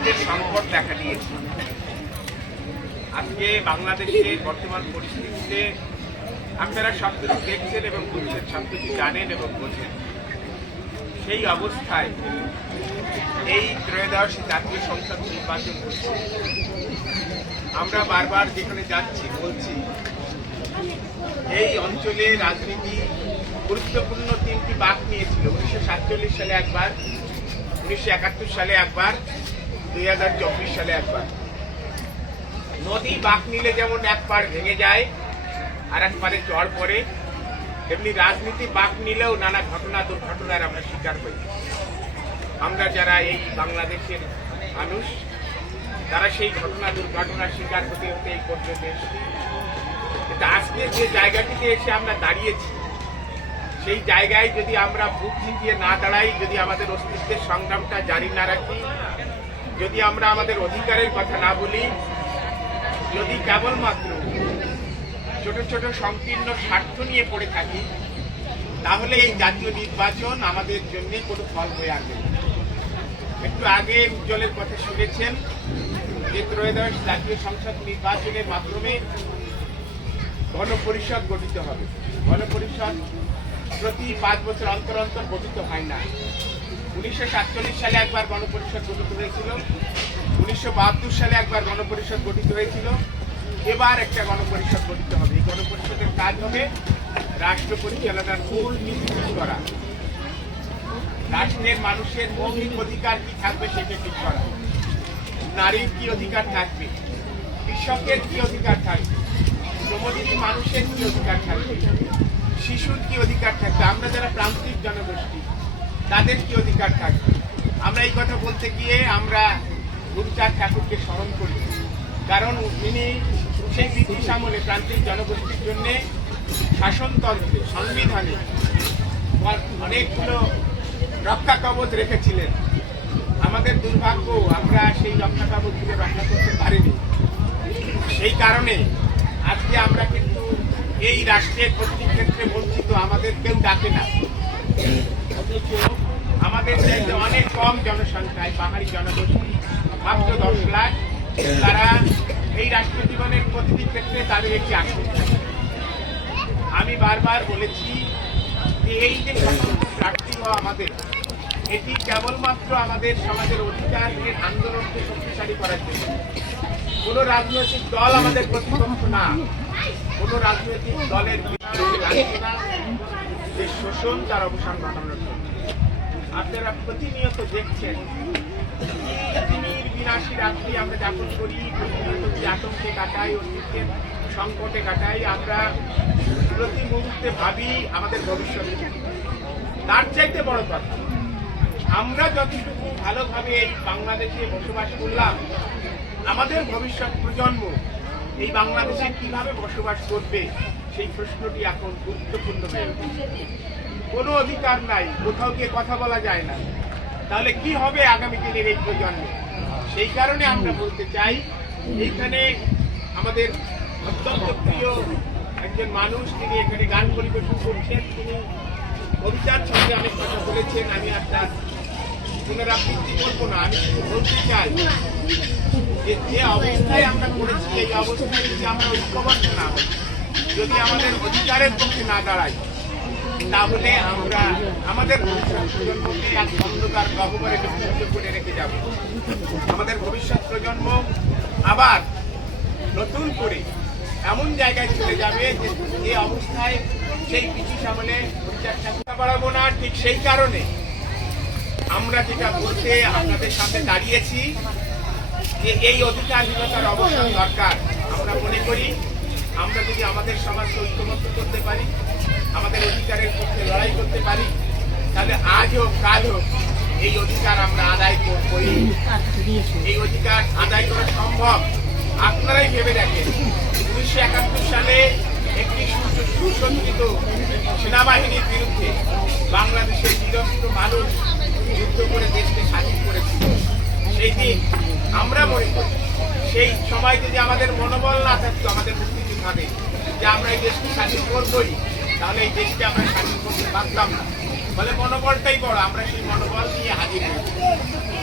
অস্তিত্বের সংকট দেখা দিয়েছে। আজকে বাংলাদেশের বর্তমান পরিস্থিতিতে আপনারা সবকিছু দেখছেন এবং বুঝছেন, সবকিছু জানেন এবং বোঝেন। সেই অবস্থায় এই ত্রয়োদশ জাতীয় সংসদ নির্বাচন হচ্ছে। আমরা বারবার যেখানে যাচ্ছি বলছি, এই অঞ্চলে রাজনীতি গুরুত্বপূর্ণ তিনটি বাঁক নিয়েছিল। 1947 সালে একবার, 1971 সালে একবার, 2024 সালে একবার। নদী বাঁক নিলে যেমন এক পাড় ভেঙে যায় আর এক পাড়ে চড় পড়ে, তেমনি রাজনীতি বাঁক নিলেও নানা ঘটনা দুর্ঘটনার আমরা শিকার হই। আমরা যারা এই বাংলাদেশের মানুষ, তারা সেই ঘটনা দুর্ঘটনার শিকার হতে হতে এই পর্যন্ত এসেছি। কিন্তু আজকে যে জায়গাটিতে এসে আমরা দাঁড়িয়েছি, সেই জায়গায় যদি আমরা বুক চিতিয়ে না দাঁড়াই, যদি আমাদের অস্তিত্বের সংগ্রামটা জারি না রাখি, যদি আমরা আমাদের অধিকারের কথা না বলি, যদি কেবলমাত্র ছোট ছোট সংকীর্ণ স্বার্থ নিয়ে পড়ে থাকি, তাহলে এই জাতীয় নির্বাচন আমাদের জন্য কোনো ফল হয়ে আসবে। একটু আগে উজ্জ্বলের কথা শুনেছেন যে ত্রয়োদশ জাতীয় সংসদ নির্বাচনের মাধ্যমে গণপরিষদ গঠিত হবে। গণপরিষদ প্রতি 5 বছর অন্তর অন্তর গঠিত হয় না। 1947 সালে একবার গণপরিষদ গঠিত হয়েছিল, 1972 সালে একবার গণপরিষদ গঠিত হয়েছিল, এবার একটা গণপরিষদ গঠিত হবে। এই গণপরিষদের কাজ হবে রাষ্ট্র পরিচালনার মূল নীতি ঠিক করা, রাষ্ট্রের মানুষের মৌলিক অধিকার কি থাকবে সেটা ঠিক করা, নারীর কি অধিকার থাকবে, কৃষকের কি অধিকার থাকবে, শ্রমজীবী মানুষের কি অধিকার থাকবে, শিশুর কি অধিকার থাকবে, আমরা যারা প্রান্তিক জনগোষ্ঠী তাদের কি অধিকার থাকবে। আমরা এই কথা বলতে গিয়ে আমরা গুরুচাঁদ ঠাকুরকে স্মরণ করি, কারণ তিনি সেই ব্রিটিশ আমলে প্রান্তিক জনগোষ্ঠীর জন্য শাসনতন্ত্রে, সংবিধানে অনেকগুলো রক্ষা কবচ রেখেছিলেন। আমাদের দুর্ভাগ্য, আমরা সেই রক্ষা কবচগুলো রক্ষা করতে পারিনি। সেই কারণে আজকে আমরা কিন্তু এই রাষ্ট্রের প্রতিটি ক্ষেত্রে বঞ্চিত, আমাদের কেউ ডাকে না। অথচ আমাদের চাইতে অনেক কম জনসংখ্যায় পাহাড়ি জনগোষ্ঠী, মাত্র 10 লাখ, তারা এই রাষ্ট্র জীবনের প্রতিটি ক্ষেত্রে তাদের একটি আগ্রহ থাকে। আমি বারবার বলেছি যে এই যে প্রার্থী হওয়া আমাদের, এটি কেবলমাত্র আমাদের সমাজের অধিকারের আন্দোলনকে শক্তিশালী করার জন্য। কোন রাজনৈতিক দল আমাদের প্রতিপক্ষ না, কোন রাজনৈতিক দলের যে শোষণ তার অবসান ঘটানোর জন্য। আপনারা প্রতিনিয়ত দেখছেন বিনাশী রাত্রি আমরা যাপন করি, প্রতিনিয়ত যে আতঙ্কে কাটাই, অস্তিত্বের সংকটে কাটাই, আমরা প্রতি মুহূর্তে ভাবি আমাদের ভবিষ্যৎ। তার চাইতে বড় কথা, আমরা যতটুকু ভালোভাবে এই বাংলাদেশে বসবাস করলাম, আমাদের ভবিষ্যৎ প্রজন্ম এই বাংলাদেশে কিভাবে বসবাস করবে, সেই প্রশ্নটি এখন গুরুত্বপূর্ণ হয়ে উঠেছে। কোনো অধিকার নাই, কোথাও গিয়ে কথা বলা যায় না, তাহলে কি হবে আগামী দিনের এই প্রজন্মে? সেই কারণে আমরা বলতে চাই, এইখানে আমাদের অত্যন্ত প্রিয় একজন মানুষ, তিনি এখানে গান পরিবেশন করছেন, তিনি কবিতার সঙ্গে অনেক কথা বলেছেন। আমি আপনার পুনরাবৃত্তি করবো না, আমি শুধু বলতে চাই যে অবস্থায় আমরা করেছি, এই অবস্থায় যদি আমরা ঐক্যবদ্ধ না হই, যদি আমাদের অধিকারের পক্ষে না দাঁড়াই, তাহলে আমরা আমাদের ভবিষ্যৎ প্রজন্মকে এক অন্ধকার গহ্বরে বিভক্ত করে রেখে যাব। আমাদের ভবিষ্যৎ প্রজন্ম আবার নতুন করে এমন জায়গায় চলে যাবে যে অবস্থায় সেই ব্রিটিশ আমলে চেষ্টা বাড়াবো না। ঠিক সেই কারণে আমরা যেটা বলতে আপনাদের সামনে দাঁড়িয়েছি যে এই অধিকারহীনতার অবসান দরকার। আমরা মনে করি আমরা যদি আমাদের সমাজকে ঐক্যবদ্ধ করতে পারি, আমাদের অধিকারের পক্ষে লড়াই করতে পারি, তাহলে আজ হোক কাল হোক এই অধিকার আমরা আদায় করি। এই অধিকার আদায় করা সম্ভব। আপনারাই ভেবে দেখেন, 1971 সালে একটি সুসজ্জিত সেনাবাহিনীর বিরুদ্ধে বাংলাদেশের নিরস্ত্র মানুষ যুদ্ধ করে দেশকে স্বাধীন করেছিল। সেই দিন আমরা মনে করি সেই সময় যদি আমাদের মনোবল না থাকতো, আমাদের মুক্তিযুদ্ধ ভাবে যে আমরা এই দেশকে স্বাধীন করবই, তাহলে এই দেশকে আমরা স্বাধীন করতে পারতাম না। ফলে মনোবলটাই বড়। আমরা সেই মনোবল নিয়ে হাজির হয়েছি।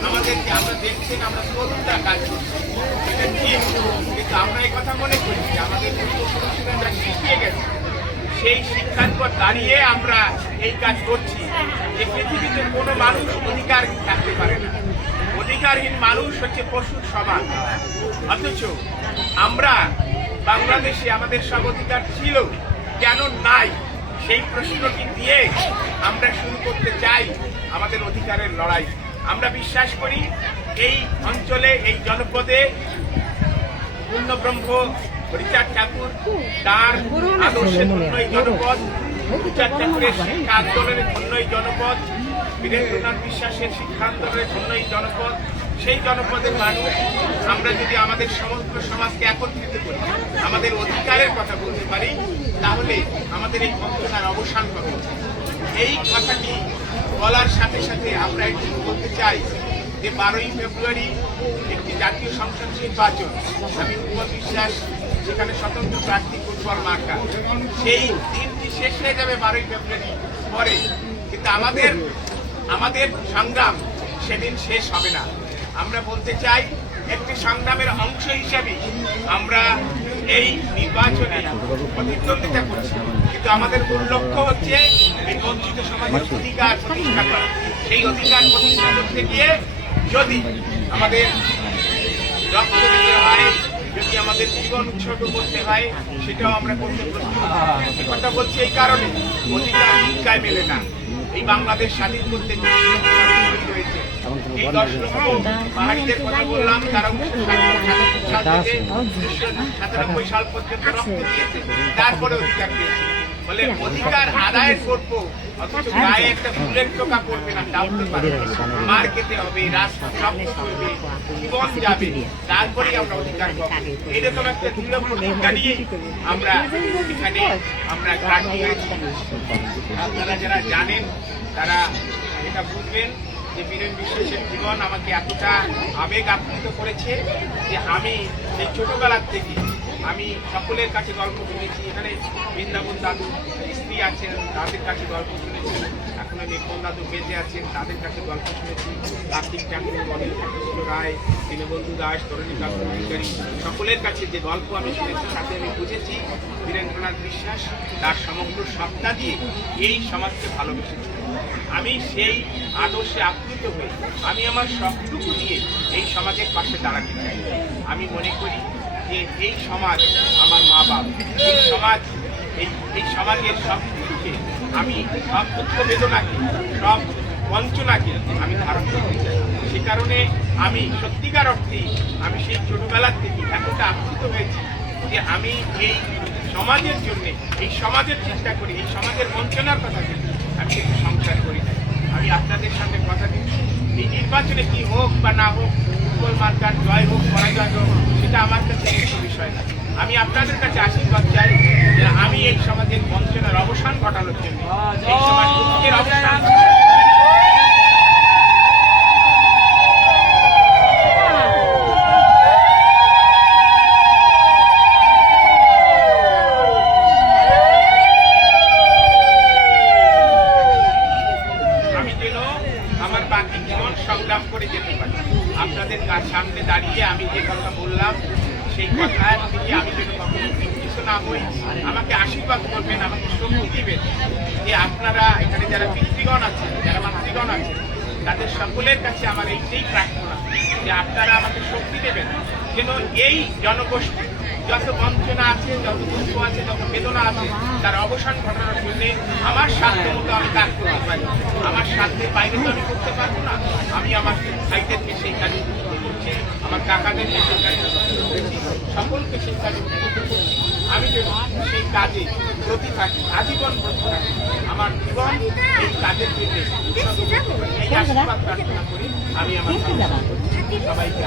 আমাদেরকে আমরা দেখছেন আমরা তরুণরা কাজ করছি, এটা ঠিক। কিন্তু আমরা এই কথা মনে করি যে আমাদের পূর্বপুরুষরা যা শিখিয়ে গেছে সেই শিক্ষার পর দাঁড়িয়ে আমরা এই কাজ করছি। যে পৃথিবীতে কোনো মানুষ অধিকার থাকতে পারে না, অধিকারহীন মানুষ হচ্ছে পশুর সমান। অথচ আমরা বাংলাদেশে আমাদের সব অধিকার ছিল, কেন নাই সেই প্রশ্নটি দিয়ে আমরা শুরু করতে চাই আমাদের অধিকারের লড়াই। আমরা বিশ্বাস করি এই অঞ্চলে, এই জনপদে পূর্ণব্রহ্ম হরিচাঁদ ঠাকুর তার আদর্শের জন্য এই জনপদ, হরিচাঁদ ঠাকুরের শিক্ষা আন্দোলনের জন্য এই জনপদ, বীরেন্দ্রনাথ বিশ্বাসের শিক্ষা আন্দোলনের জন্য এই জনপদ। সেই জনপদের মানুষ আমরা যদি আমাদের সমগ্র সমাজকে একত্রিত করি, আমাদের অধিকারের কথা বলতে পারি, তাহলে আমাদের এই বঞ্চনার অবসান হবে। এই কথাটি বলার সাথে সাথে আমরা এটি বলতে চাই যে 12ই ফেব্রুয়ারি একটি জাতীয় সংসদ নির্বাচন, আমি উৎপল বিশ্বাস যেখানে স্বতন্ত্র প্রার্থী ফুটবল মার্কা, সেই দিনটি শেষ হয়ে যাবে 12ই ফেব্রুয়ারি পরে, কিন্তু আমাদের সংগ্রাম সেদিন শেষ হবে না। আমরা বলতে চাই একটি সংগ্রামের অংশ হিসাবে আমরা এই নির্বাচনে প্রতিদ্বন্দ্বিতা করছি, কিন্তু আমাদের মূল লক্ষ্য হচ্ছে এই বঞ্চিত সমাজের অধিকার প্রতিষ্ঠা করা। সেই অধিকার প্রতিষ্ঠা করতে গিয়ে যদি আমাদের রক্ত দিতে হয়, যদি আমাদের জীবন উৎসর্গ করতে হয়, সেটাও আমরা করতে প্রস্তুত। এই কথা বলছি এই কারণে, অধিকার ভিক্ষায় মেলে না। এই বাংলাদেশ স্বাধীন করতে হয়েছে। এই 10 লক্ষ পাহাড়িদের কথা বললাম, তারা 1997 সাল পর্যন্ত রক্ত দিয়েছে, তারপরে অধিকার পেয়েছে। বলে অধিকার আদায় করবো, অথচ গায়ে একটা ফুলের টোকা পড়বে না, মার খেতে হবে, রাস্তা রক্ত করবে, জীবন যাবে, তারপরেই আমরা অধিকার পাবো। এরকম একটা দৃঢ় প্রতিজ্ঞা নিয়ে আমরা এখানে আমরা প্রার্থী হয়েছি। আপনারা যারা জানেন তারা এটা বুঝবেন যে বীরেন বিশ্বাসের জীবন আমাকে এতটা আবেগ আপ্লুত করেছে যে আমি সেই ছোটবেলার থেকে আমি সকলের কাছে গল্প শুনেছি। এখানে বৃন্দাবন দাদু স্ত্রী আছেন, তাদের কাছে গল্প শুনেছি। এখনো নির্মল দাদু বেঁচে আছেন, তাদের কাছে গল্প শুনেছি। কার্তিক ঠাকুর, অনিল ঠাকুর রায়, দীনবন্ধু দাস, তরণীকান্ত অধিকারী, সকলের কাছে যে গল্প আমি শুনেছি, তাতে আমি বুঝেছি বীরেন্দ্রনাথ বিশ্বাস তার সমগ্র সত্তা দিয়ে এই সমাজকে ভালোবেসেছে। আমি সেই আদর্শে আপ্লুত হয়ে আমি আমার সবটুকু দিয়ে এই সমাজের পাশে দাঁড়াতে চাই। আমি মনে করি যে এই সমাজ আমার মা বাবা, এই সমাজ এই সমাজের সব কিছুকে আমি, সব দুঃখ বেদনাকে, সব বঞ্চনাকে আমি ধারণ করতে চাই। সে কারণে আমি সত্যিকার অর্থে আমি সেই ছোটবেলার থেকে এতটা আপ্লুত হয়েছি যে আমি এই সমাজের জন্যে, এই সমাজের চেষ্টা করি, এই সমাজের বঞ্চনার কথা বলি, আমি কিন্তু সংসার করি না। আমি আপনাদের সামনে কথা দিচ্ছি, এই নির্বাচনে কি হোক বা না হোক, ফুটবল মার্কার জয় হোক পরাজয় হোক, সেটা আমার কাছে কোনো বিষয় না। আমি আপনাদের কাছে আশীর্বাদ চাই যে আমি এই সমাজের বঞ্চনার অবসান ঘটানোর জন্য, এই সমাজ দুঃখের অবসান সংগ্রাম করে যেতে পারি। আপনাদের সামনে দাঁড়িয়ে আমি যে কথা বললাম সেই কথা থেকে আমি যেন কখনো কিছু না হই, আমাকে আশীর্বাদ করবেন, আমাকে শক্তি দিবেন যে আপনারা এখানে যারা পিতৃগণ আছেন, যারা মাতৃগণ আছেন, তাদের সকলের কাছে আমার এইটাই প্রার্থনা যে আপনারা আমাকে শক্তি দেবেন যেন এই জনগোষ্ঠী যত বঞ্চনা আছে, যত দুঃখ আছে, যত বেদনা আছে, তার অবসান ঘটানোর জন্য আমার সাধ্য মতো আমি কাজ করতে পারি। আমার সাধ্যের বাইরে তো আমি করতে পারবো না। আমি আমার ভাইদেরকে সেই কাজে করছি, আমার কাকাদেরকে সেই কাজে করছি, সকলকে সেই কাজে করছি। আমি যেন সেই কাজে প্রতি থাকি, আজীবন প্রতি থাকি, আমার জীবন এই কাজের জন্য এই আশীর্বাদ প্রার্থনা করি। আমি আমার সবাইকে